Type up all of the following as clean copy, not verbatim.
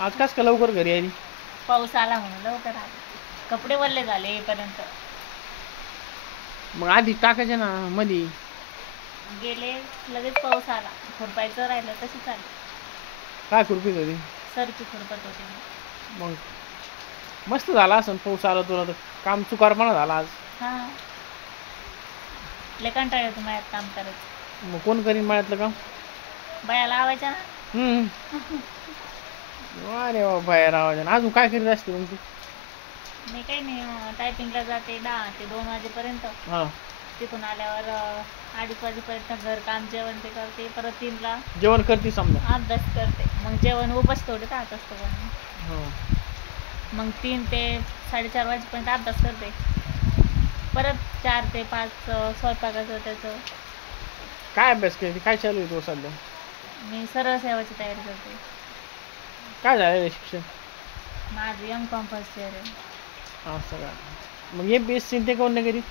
आज कास का लवकर घरी आली? पाऊस आला म्हणून लवकर आले. कपडे वल्ले झाले येईपर्यंत. मग आधी टाकायचे ना मधी. गेले लगेच पाऊस आला. खुरपायचं राहिलं तशी चालेल. काय खुरपीत होती? सरकी खुरपत होती मी. मग मस्त झाला असं पाऊस आला तुला तर. काम चुकारपणा झाला आज. हा लय कंटाळा येतो मळ्यात काम करायचं. मग कोण करीन मळ्यातलं काम? बाया लावायच्या ना. अरे वा बाहेर आवाज. अजून काय करीत असते मग तू? मी काही नाही टायपिंगला जाते 10 ते 2 वाजेपर्यंत. हा तिथून आल्यावर 2:30 वाजेपर्यंत घर काम जेवण ते करते. परत 3ला जेवण करते समजा. अभ्यास करते. मग जेवण उपास थोडे राहत असतं पण. हा. मग 3 ते 4:30 वाजेपर्यंत अभ्यास करते. परत 4 ते 5 स्वयंपाकाचं त्याचं. काय अभ्यास करते? काय चालू आहे तो सध्या? मी सरळ सेवाची तयारी करते. काय झालेलं आहे शिक्षण? माझं M.Com फर्स्ट इयर आहे. हा सगळं. मग MPSC ते कोण नाही करीत?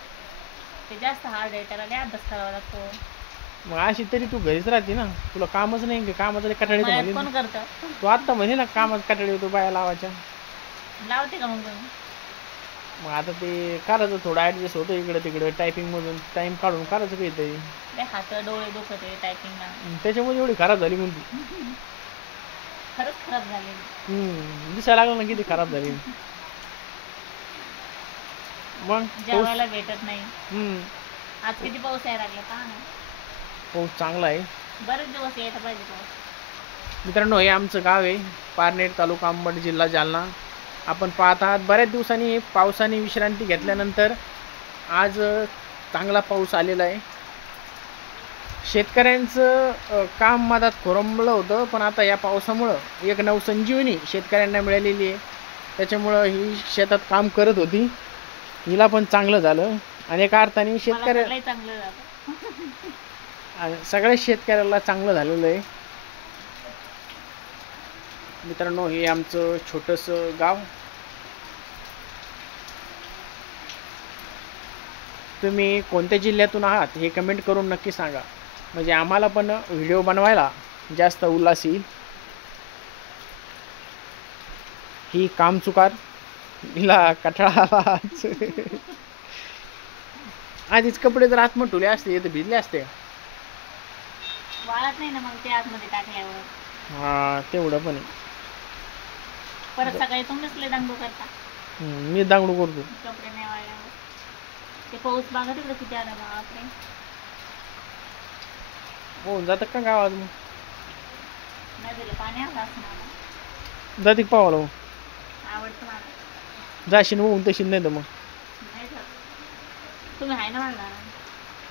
ते जास्त हार्ड आहे. त्याला लय अभ्यास करावा लागतो. मग अशी तरी तू घरीच राहते ना. तुला कामच नाही का? कामाचा कटाळी मळ्यात म्हणे कोण करतं? तू आत्ता म्हणे ना कामाचा कटाळी होतो बाया लावायच्या. लावते का मग तुम्ही? मग आता ते करायचं थोडं ॲडजस्ट होतं इकडं तिकडं टायपिंगमधून टाईम काढून करायचं काहीतरी. लय हात डोळे दुखत आहे टायपिंगला. त्याच्यामध्ये एवढी खराब झाली म्हणती. खरंच खराब झाले. दिसायला लागलं ना किती खराब झाली. मग जेवायला भेटत नाही. आज किती पाऊस यायला लागला पहा ना. पाऊस चांगला आहे. बरेच दिवस यायला पाहिजे पाऊस. मित्रांनो हे आमचं गाव आहे. पारनेर तालुका अंबड जिल्हा जालना. आपण पाहत आहात बऱ्याच दिवसांनी पावसाने विश्रांती घेतल्यानंतर आज चांगला पाऊस आलेला आहे. शेतकऱ्यांचं काम मधात खोळंबलं होतं पण आता या पावसामुळं एक नवसंजीवनी शेतकऱ्यांना मिळालेली आहे. त्याच्यामुळं ही शेतात काम करत होती. हिला पण चांगलं झालं आणि एका अर्थाने चांगलं झालं. सगळ्या शेतकऱ्याला चांगलं झालेलं आहे. मित्रांनो हे आमचं छोटंसं गाव. तुम्ही कोणत्या जिल्ह्यातून आहात हे कमेंट करून नक्की सांगा. म्हणजे आम्हाला पण व्हिडिओ बनवायला जास्त उल्हास येईल. ही कामचुकार हिला कटाळा आला. आधीच कपडे जर आतमध्ये ठेवले असते तर भिजले असते. वाळत नाही ना मग ते आतमध्ये टाकल्यावर. हा तेवढं पण आहे. परत सकाळी तुम्हीच लय दांगडू करता. मी दांगडू करतो. कपडे नाही वाळल्यावर. ते पाऊस बघा तिकडे किती आला बापरे. हो जातं का गावात? मग नदीला पाणी आलं असं जाते पावाला. मग आवडतं मला. जाशील मग तशी नाही तर मग नाही जात. तुम्ही आहे ना मला.